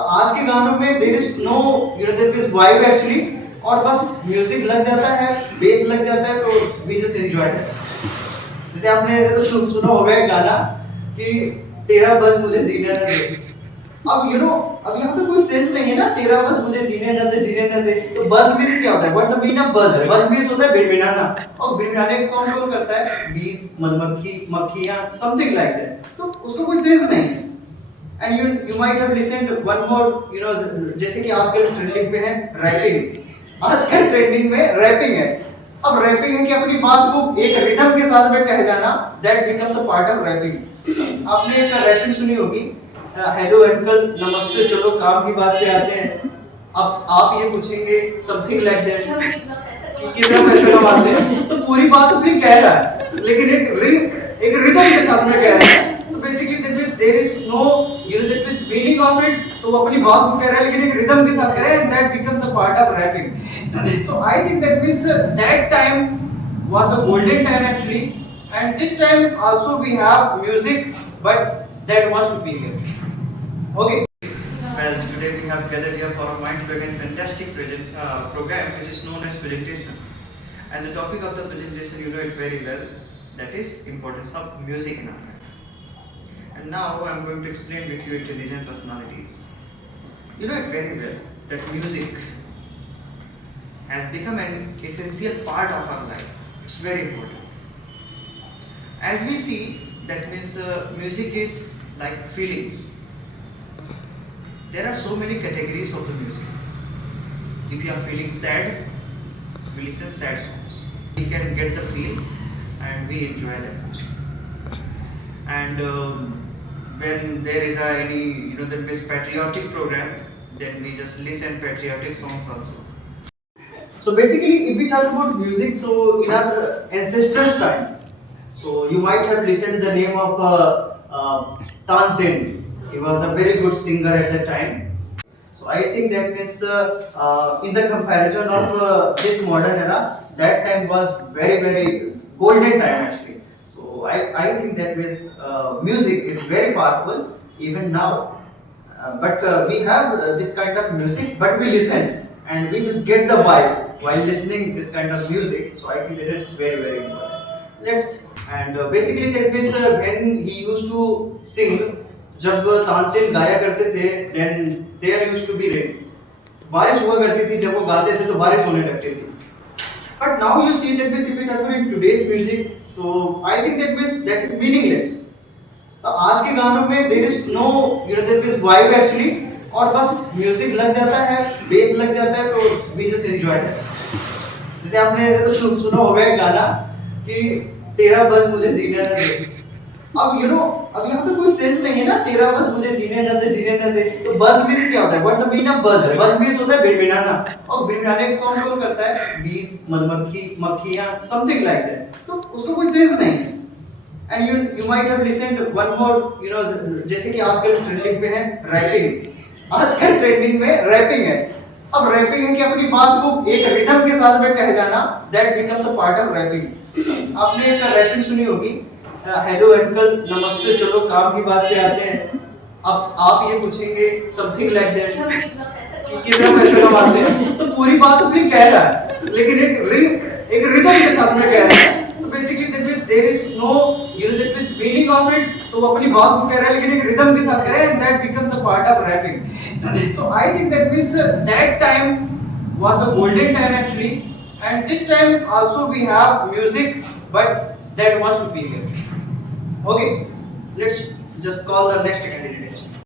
तो आज के गानों में there is no there is vibe actually, और बस म्यूजिक लग जाता है, बेस लग जाता है, तो वी जस्ट एंजॉय इट। जैसे आपने सुना होगा एक गाना कि तेरा बस मुझे जीने न दे। अब अब यहाँ पे कोई सेंस नहीं है ना, तेरा बस मुझे जीने न दे, जीने न दे। तो बस बीस क्या होता है? व्हाट्स द मीनिंग ऑफ बस? बस बीस होता है भिनभिनाना, और भिनभिनाने को कौन कौन करता है? बीस, मधुमक्खी, मक्खियाँ, समथिंग लाइक दैट। तो उसका कोई सेंस नहीं है। And you might have listened one more, जैसे कि आजकल ट्रेंडिंग पे है रैपिंग। आजकल ट्रेंडिंग में रैपिंग है। अब रैपिंग है कि अपनी बात को एक रिदम के साथ में कह जाना, that becomes the part of rapping. आपने एक रैपिंग सुनी होगी, हेलो अंकल नमस्ते, चलो काम की बात पे आते हैं। अब आप ये पूछेंगे समथिंग लाइक दैट कि कितना पैसे कमाते हैं, तो पूरी बात अपनी कह रहा है, लेकिन एक रिदम के साथ में कह रहा है। तो basically that means there is no that means meaning of it. तो वो अपनी बात को कह रहा है लेकिन एक रिदम के साथ कह रहा है, and that becomes a part of rapping. So I think that means that time was a golden time actually, and this time also we have music, but that was superior. Okay. Well, today we have gathered here for a mind-blowing and fantastic program which is known as presentation. And the topic of the presentation, you know it very well, that is importance of music in our life. And now I am going to explain with you intelligent personalities. You know it very well that music has become an essential part of our life. It's very important. As we see, that means music is like feelings. There are so many categories of the music. If you are feeling sad, we listen sad songs. We can get the feel and we enjoy that music. And when there is any that means patriotic program, then we just listen patriotic songs also. So basically, if we talk about music, so in our ancestors' time, so you might have listened to the name of Tansen. He was a very good singer at the time. So I think that means in the comparison of this modern era, that time was very golden time actually. So I think that means music is very powerful even now. But we have this kind of music, but we listen and we just get the vibe while listening this kind of music. So I think that it's very important. Basically that means when he used to sing, जब तानसेन गाया करते थे, then there used to be rain. बारिश हुआ करती थी, जब वो गाते थे तो बारिश होने लगती थी. But now you see that basically in today's music, so I think that means that is meaningless. तो आज के गानों में there is no there is vibe actually, और बस म्यूजिक लग जाता है, बेस लग जाता है, तो वी जस्ट एंजॉय इट। जैसे आपने सुना होगा एक गाना कि तेरा बस मुझे जीने न दे। अब यहाँ पे कोई सेंस नहीं है ना, तेरा बस मुझे जीने न दे, जीने न दे। तो बस बीस क्या होता है? व्हाट्स द मीनिंग ऑफ बस? बस बीस होता है भिनभिनाना, और भिनभिनाने को कौन कौन करता है? बीस, मधुमक्खी, मक्खियाँ, समथिंग लाइक दैट। तो उसका कोई सेंस नहीं है। And you might have listened one more, जैसे कि आजकल ट्रेंडिंग पे है रैपिंग। आजकल ट्रेंडिंग में रैपिंग है। अब रैपिंग है कि अपनी बात को एक रिदम के साथ में कह जाना, that becomes the part of rapping. आपने एक रैपिंग सुनी होगी, हेलो अंकल नमस्ते, चलो काम की बात पे आते हैं। अब आप ये पूछेंगे समथिंग लाइक दैट कि कितना पैसे कमाते हैं, तो पूरी बात अपनी कह रहा है, लेकिन एक रिदम के साथ में कह रहा है। तो basically that means there is no that means meaning of it. तो वो अपनी बात को कह रहा है लेकिन एक रिदम के साथ कह रहा है, and that becomes a part of rapping. So I think that means that time was a golden time actually, and this time also we have music, but that was superior. Okay, let's just call the next candidate.